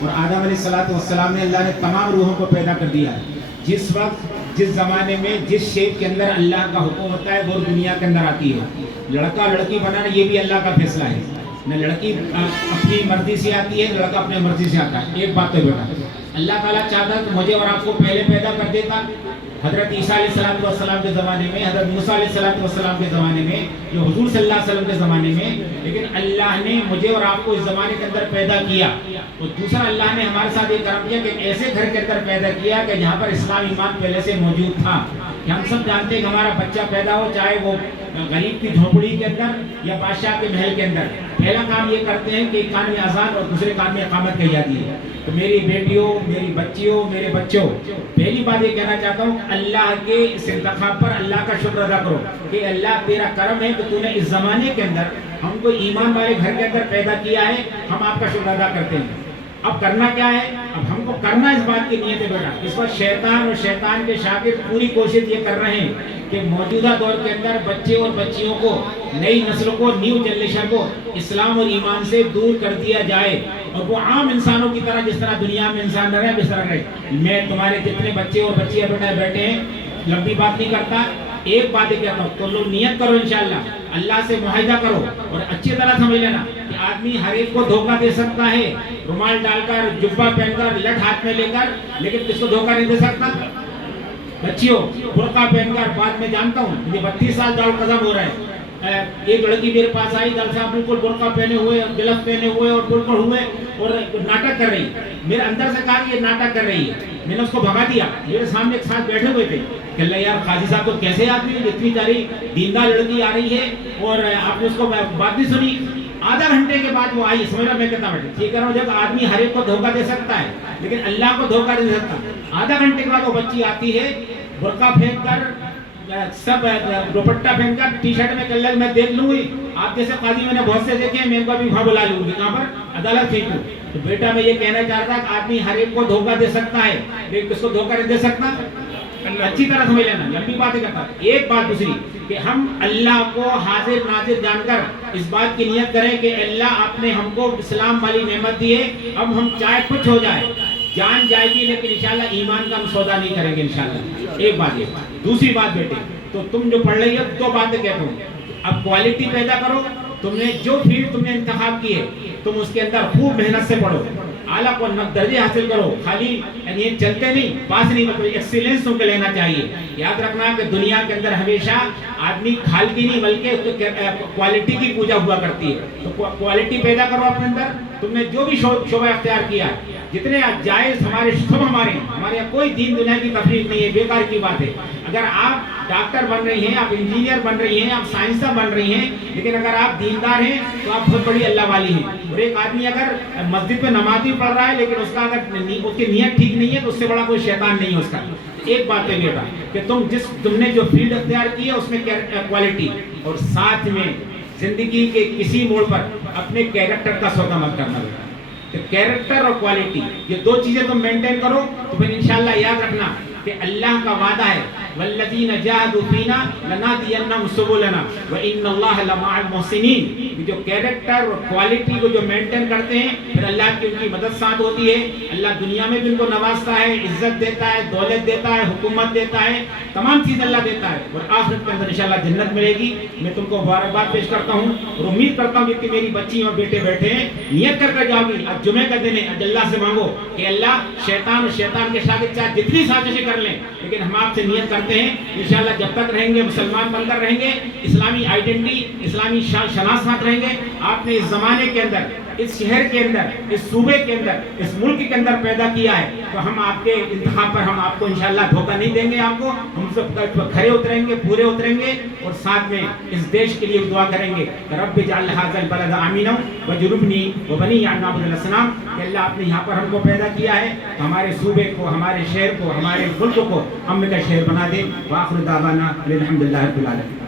اور آدم علیہ السلام نے اللہ نے تمام روحوں کو پیدا کر دیا. جس وقت جس زمانے میں جس شیپ کے اندر اللہ کا حکم ہوتا ہے وہ دنیا کے اندر آتی ہے. لڑکا لڑکی بنانا یہ بھی اللہ کا فیصلہ ہے. نہ لڑکی اپنی مرضی سے آتی ہے، لڑکا اپنے مرضی سے آتا ہے. ایک بات تو بیٹا، اللہ تعالیٰ چاہتا تو مجھے اور آپ کو پہلے پیدا کر دیتا. حضرت عیسیٰ علیہ السلام کے زمانے میں، حضرت موسیٰ علیہ السلام کے زمانے میں، جو حضور صلی اللہ علیہ وسلم کے زمانے میں، لیکن اللہ نے مجھے اور آپ کو اس زمانے کے اندر پیدا کیا. اور دوسرا اللہ نے ہمارے ساتھ یہ کرم کیا کہ ایسے گھر کے اندر پیدا کیا کہ جہاں پر اسلام ایمان پہلے سے موجود تھا. کہ ہم سب جانتے ہیں کہ ہمارا بچہ پیدا ہو، چاہے وہ غریب کی جھونپڑی کے اندر یا بادشاہ کے محل کے اندر، پہلا کام یہ کرتے ہیں کہ ایک کان میں اذان اور دوسرے کان میں اقامت کہی جاتی ہے. تو میری بیٹیوں، میری بچیوں، میرے بچوں، پہلی بات یہ کہنا چاہتا ہوں اللہ کے اس انتخاب پر اللہ کا شکر ادا کرو کہ اللہ تیرا کرم ہے کہ تو نے اس زمانے کے اندر ہم کو ایمان والے گھر کے اندر پیدا کیا ہے. ہم آپ کا شکر ادا کرتے ہیں. اب کرنا کیا ہے؟ اب ہم کو کرنا اس بات کی نیت ہے بیٹا. اس وقت شیطان اور شیطان کے شاگرد پوری کوشش یہ کر رہے ہیں کہ موجودہ دور کے اندر بچے اور بچیوں کو، نئی نسلوں کو، نیو جنریشن کو اسلام اور ایمان سے دور کر دیا جائے اور وہ عام انسانوں کی طرح، جس طرح دنیا میں انسان رہے اس طرح رہے. میں تمہارے جتنے بچے اور بچیاں بیٹھے ہیں، لمبی بات نہیں کرتا، ایک بات ہی کہتا ہوں، تو لوگ نیت کرو انشاءاللہ، اللہ سے معاہدہ کرو اور اچھی طرح سمجھ لینا کہ آدمی ہر ایک کو دھوکہ دے سکتا ہے، رومال ڈال کر، جبہ پہن کر، لٹ ہاتھ میں لے کر، لیکن کس کو دھوکہ نہیں دے سکتا؟ بچیوں برقع پہن کر. بعد میں جانتا ہوں مجھے 32 سال دار قضم ہو رہا ہے. ایک لڑکی میرے پاس آئی، جلسہ بالکل برقع پہنے ہوئے، گلف پہنے ہوئے اور بالکل ہوئے اور ناٹک کر رہی. میرے اندر سے کہا کہ یہ ناٹک کر رہی ہے. میں نے اس کو بھگا دیا. میرے سامنے ایک ساتھ بیٹھے ہوئے تھے کہ اللہ یار قاضی صاحب کو کیسے آدمی اتنی ساری دیندار لڑکی آ رہی ہے اور آپ نے اس کو بات نہیں سنی. آدھا گھنٹے کے بعد وہ آئی. سمجھ رہا میں کہتا بیٹھا ٹھیک ہے. جب آدمی ہر ایک کو دھوکہ دے سکتا ہے لیکن اللہ کو دھوکہ نہیں دے سکتا. آدھا گھنٹے کے بعد وہ بچی آتی ہے برقع پھینک کر، سب دوپٹہ پہن کر، ٹی شرٹ میں. کل میں دیکھ لوں گی آپ جیسے قاضی میں نے بہت سے دیکھے ہیں، میں ان کو بھی وہاں بلا لوں گی کہاں پر، عدالت ٹھیک ہوں. تو بیٹا میں یہ کہنا چاہتا کہ آدمی ہر ایک کو دھوکہ دے سکتا ہے لیکن کس کو دھوکہ نہیں دے سکتا؟ اچھی طرح سمجھ لینا، لمبی باتیں کرتا. ایک بات دوسری کہ ہم اللہ کو حاضر ناظر جان کر اس بات کی نیت کریں کہ اللہ آپ نے ہم کو اسلام والی نعمت دی ہے. اب ہم چاہے کچھ ہو جائے، جان جائے گی لیکن انشاءاللہ ایمان کا ہم سودا نہیں کریں گے انشاءاللہ. ایک بات یہ. دوسری بات بیٹے، تو تم جو پڑھ رہی ہو دو باتیں کہتا ہوں. اب کوالٹی پیدا کرو. تم نے جو فیلڈ تم نے انتخاب کی ہے تم اس کے اندر خوب محنت سے پڑھو، اعلیٰ کو درجے حاصل کرو. خالی یعنی چلتے نہیں، پاس نہیں، مطلب ایکسیلنس تم کو لینا چاہیے. یاد رکھنا کہ دنیا کے اندر ہمیشہ آدمی کھالتی نہیں بلکہ کوالٹی کی پوجا ہوا کرتی ہے. تو کوالٹی پیدا کرو اپنے اندر. تم نے جو بھی شعبہ اختیار کیا، جتنے جائز ہمارے سب ہمارے یہاں کوئی دین دنیا کی تفریق نہیں ہے، بیکار کی بات ہے. اگر آپ ڈاکٹر بن رہی ہیں، آپ انجینئر بن رہی ہیں، آپ سائنسداں بن رہی ہیں، لیکن اگر آپ دیندار ہیں تو آپ بہت بڑی اللہ والی ہیں. اور ایک آدمی اگر مسجد میں نماز بھی پڑھ رہا ہے لیکن اس کا اگر اس کی نیت ٹھیک نہیں ہے تو اس سے بڑا کوئی شیطان نہیں ہے اس کا. ایک بات ہے بیٹا کہ تم نے جو فیلڈ اختیار کی ہے اس میں کوالٹی، اور ساتھ میں زندگی کے کسی موڑ پر اپنے کیریکٹر کا سودا مت کرنا بیٹا. کہ کیریکٹر اور کوالٹی یہ دو چیزیں تم مینٹین کرو تو پھر انشاءاللہ یاد رکھنا کہ اللہ کا وعدہ ہے والذین جاہدوا فینا لنہدینہم سبلنا وان اللہ لمع المحسنین. جو کیریکٹر اور کوالٹی کو جو مینٹین کرتے ہیں پھر اللہ کی ان کی مدد ساتھ ہوتی ہے. اللہ دنیا میں بھی ان کو نوازتا ہے، عزت دیتا ہے، دولت دیتا ہے، حکومت دیتا ہے، تمام چیز اللہ دیتا ہے. اور آخرت کے اندر انشاءاللہ جنت ملے گی. میں تم کو مبارکباد پیش کرتا ہوں اور امید کرتا ہوں کہ میری بچی اور بیٹے بیٹھے ہیں نیت کر کے جاؤ گی. آج جمعے کا دن ہے، آج اللہ سے مانگو کہ اللہ شیطان اور شیطان کے شاگرد چاہے جتنی سازشیں کر لیں لیکن ہم آپ سے نیت کرتے ہیں انشاءاللہ جب تک رہیں گے مسلمان بن کر رہیں گے، اسلامی آئیڈینٹی، اسلامی شناخت ساتھ رہیں گے. آپ نے اس زمانے کے اندر، اس شہر کے اندر، اس صوبے کے اندر، اس ملک کے اندر پیدا کیا ہے تو ہم آپ کے انتخاب پر ہم آپ کو انشاءاللہ دھوکہ نہیں دیں گے. آپ کو ہم سب کھڑے اتریں گے، پورے اتریں گے اور ساتھ میں اس دیش کے لیے دعا کریں گے رب اجعل ھذا البلد آمنا واجنبنی وبنی ان نعبد الاصنام. کہ اللہ آپ نے یہاں پر ہم کو پیدا کیا ہے، ہمارے صوبے کو، ہمارے شہر کو، ہمارے ملک کو امن کا شہر بنا دے. وآخر دعوانا الحمدللہ رب العالمین.